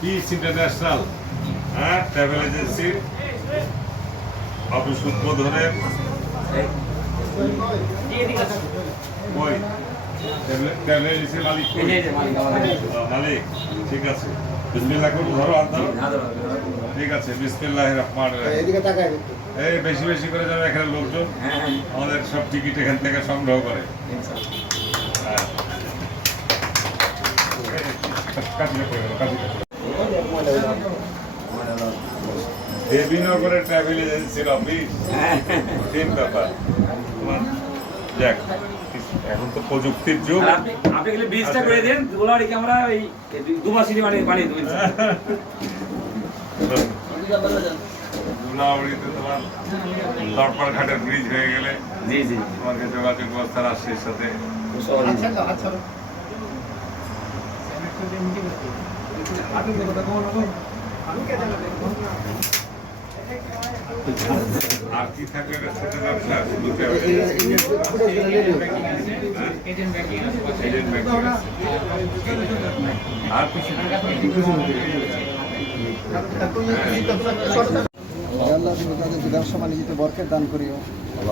piece international travel agency office উদ্বোধনের ওই travel এজেন্সির মালিক মালিক ঠিক আছে বিসমিল্লাহ করে ধরো হাত ধরো ঠিক আছে বিসমিল্লাহির রহমানির রহিম এই বেশি বেশি করে যারা এখানে লোকজন আমাদের সব টিকিট এখান থেকে সংগ্রহ করে দেবীনগরের ট্রাভেল এজেন্সির অফিস তিন ব্যাপার যাক এখন তো প্রযুক্তির যুগ আপনি গেলে বীজটা করে দেন দুলাড়িকে আমরা ওই 2 মাস বানিয়ে দেবো দুলাউড়িতে তোমার দরবার ঘাটের ব্রিজ হয়ে গেলে জি জি তোমাকে যোগাযোগ ব্যবস্থা রাষ্ট্রের সাথে আর কি থাকবে সাথে ব্যবসা আর কিছু আল্লাহ তুমি তাদেরকে ব্যবসা বাণিজ্যতে বরকত দান করিও ভালো